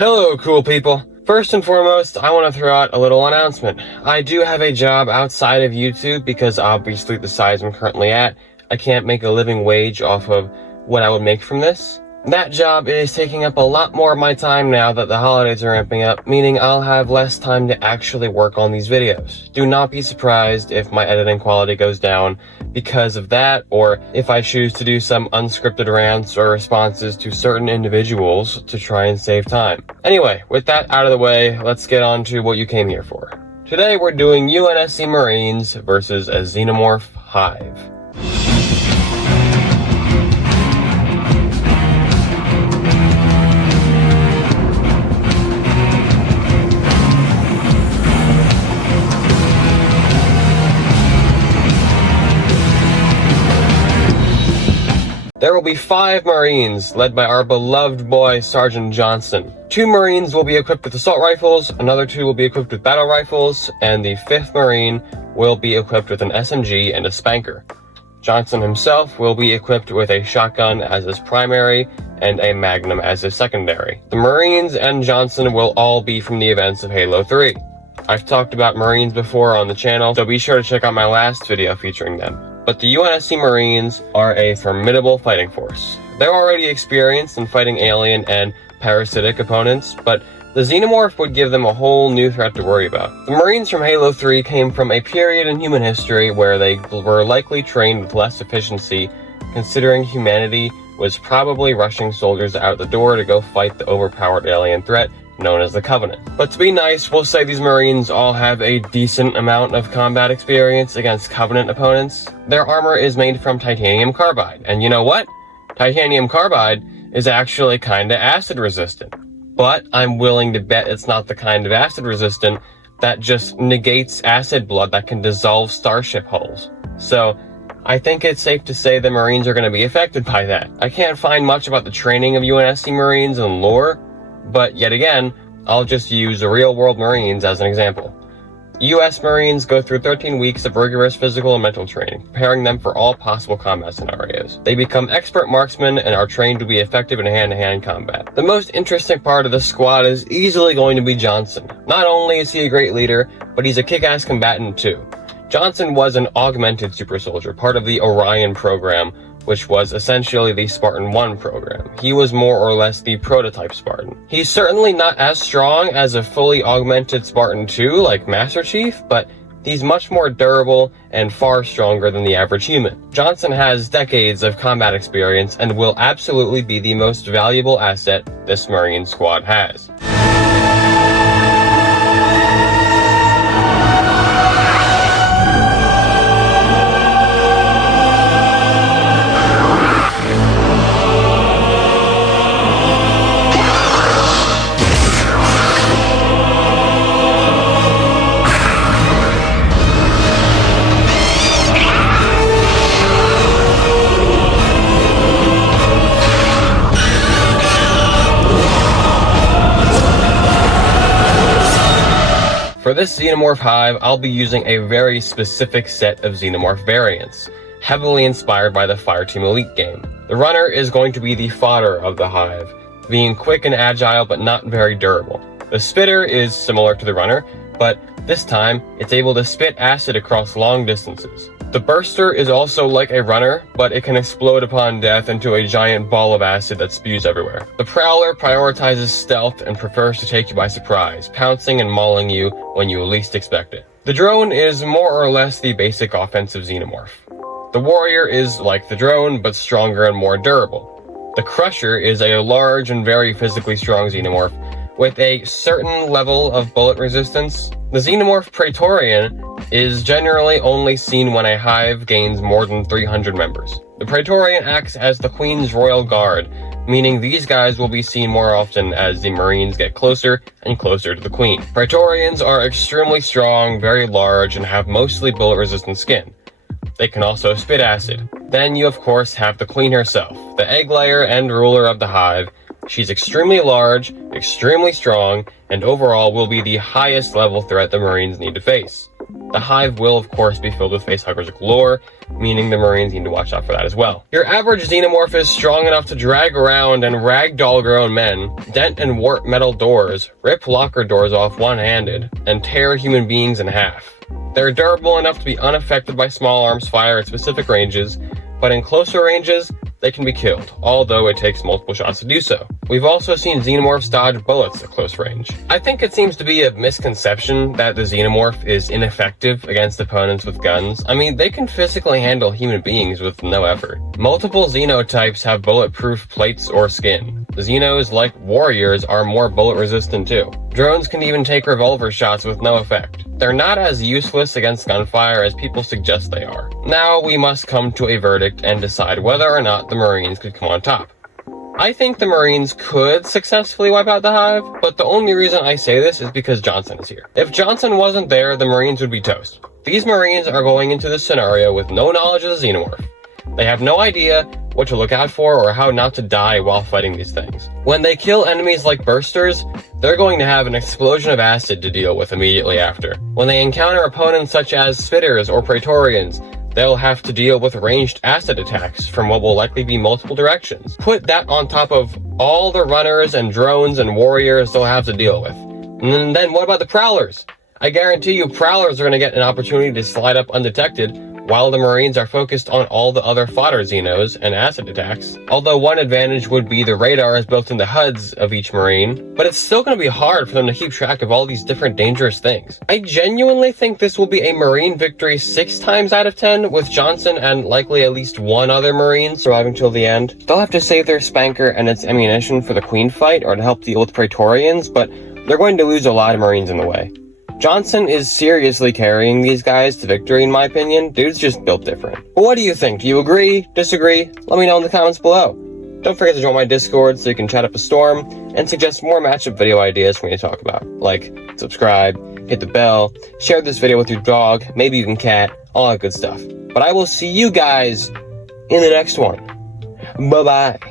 Hello, cool people. First and foremost, I want to throw out a little announcement. I do have a job outside of YouTube because obviously the size I'm currently at, I can't make a living wage off of what I would make from this. That job is taking up a lot more of my time now that the holidays are ramping up, meaning I'll have less time to actually work on these videos. Do not be surprised if my editing quality goes down because of that, or if I choose to do some unscripted rants or responses to certain individuals to try and save time. Anyway, with that out of the way, let's get on to what you came here for. Today we're doing UNSC Marines versus a Xenomorph Hive. There will be 5 Marines, led by our beloved boy, Sergeant Johnson. 2 Marines will be equipped with assault rifles, another 2 will be equipped with battle rifles, and the 5th Marine will be equipped with an SMG and a spanker. Johnson himself will be equipped with a shotgun as his primary and a magnum as his secondary. The Marines and Johnson will all be from the events of Halo 3. I've talked about Marines before on the channel, so be sure to check out my last video featuring them. But the UNSC Marines are a formidable fighting force. They're already experienced in fighting alien and parasitic opponents, but the Xenomorph would give them a whole new threat to worry about. The Marines from Halo 3 came from a period in human history where they were likely trained with less efficiency, considering humanity was probably rushing soldiers out the door to go fight the overpowered alien threat known as the Covenant. But to be nice, we'll say these Marines all have a decent amount of combat experience against Covenant opponents. Their armor is made from titanium carbide, and you know what? Titanium carbide is actually kinda acid resistant. But I'm willing to bet it's not the kind of acid resistant that just negates acid blood that can dissolve starship hulls. So I think it's safe to say the Marines are going to be affected by that. I can't find much about the training of UNSC Marines and lore, but yet again, I'll just use the real-world Marines as an example. US Marines go through 13 weeks of rigorous physical and mental training, preparing them for all possible combat scenarios. They become expert marksmen and are trained to be effective in hand-to-hand combat. The most interesting part of the squad is easily going to be Johnson. Not only is he a great leader, but he's a kick-ass combatant too. Johnson was an augmented super soldier, part of the Orion program, which was essentially the Spartan 1 program. He was more or less the prototype Spartan. He's certainly not as strong as a fully augmented Spartan 2 like Master Chief, but he's much more durable and far stronger than the average human. Johnson has decades of combat experience and will absolutely be the most valuable asset this Marine squad has. For this Xenomorph Hive, I'll be using a very specific set of Xenomorph variants, heavily inspired by the Fireteam Elite game. The runner is going to be the fodder of the Hive, being quick and agile but not very durable. The spitter is similar to the runner, but this time it's able to spit acid across long distances. The burster is also like a runner, but it can explode upon death into a giant ball of acid that spews everywhere. The prowler prioritizes stealth and prefers to take you by surprise, pouncing and mauling you when you least expect it. The drone is more or less the basic offensive Xenomorph. The warrior is like the drone, but stronger and more durable. The crusher is a large and very physically strong Xenomorph with a certain level of bullet resistance. The Xenomorph Praetorian is generally only seen when a hive gains more than 300 members. The Praetorian acts as the Queen's Royal Guard, meaning these guys will be seen more often as the Marines get closer and closer to the Queen. Praetorians are extremely strong, very large, and have mostly bullet-resistant skin. They can also spit acid. Then you of course have the Queen herself, the egg layer and ruler of the hive. She's extremely large, extremely strong, and overall will be the highest level threat the Marines need to face. The hive will, of course, be filled with facehuggers galore, meaning the Marines need to watch out for that as well. Your average Xenomorph is strong enough to drag around and ragdoll grown men, dent and warp metal doors, rip locker doors off one-handed, and tear human beings in half. They're durable enough to be unaffected by small arms fire at specific ranges, but in closer ranges, they can be killed, although it takes multiple shots to do so. We've also seen Xenomorphs dodge bullets at close range. I think it seems to be a misconception that the Xenomorph is ineffective against opponents with guns. I mean, they can physically handle human beings with no effort. Multiple Xenotypes have bulletproof plates or skin. Xenos, like warriors, are more bullet resistant too. Drones can even take revolver shots with no effect. They're not as useless against gunfire as people suggest they are. Now we must come to a verdict and decide whether or not the Marines could come on top. I think the Marines could successfully wipe out the hive, but the only reason I say this is because Johnson is here. If Johnson wasn't there, the Marines would be toast. These Marines are going into this scenario with no knowledge of the Xenomorph. They have no idea what to look out for or how not to die while fighting these things. When they kill enemies like bursters, they're going to have an explosion of acid to deal with immediately after. When they encounter opponents such as spitters or praetorians, they'll have to deal with ranged acid attacks from what will likely be multiple directions. Put that on top of all the runners and drones and warriors they'll have to deal with. And then what about the prowlers? I guarantee you prowlers are going to get an opportunity to slide up undetected while the Marines are focused on all the other fodder Xenos and acid attacks. Although one advantage would be the radars built in the HUDs of each Marine, but it's still going to be hard for them to keep track of all these different dangerous things. I genuinely think this will be a Marine victory 6 times out of 10, with Johnson and likely at least one other Marine surviving till the end. They'll have to save their spanker and its ammunition for the Queen fight or to help deal with Praetorians, but they're going to lose a lot of Marines in the way. Johnson is seriously carrying these guys to victory in my opinion. Dude's just built different. But what do you think? Do you agree? Disagree? Let me know in the comments below. Don't forget to join my Discord so you can chat up a storm and suggest more matchup video ideas for me to talk about. Like, subscribe, hit the bell, share this video with your dog, maybe even cat, all that good stuff. But I will see you guys in the next one. Bye-bye.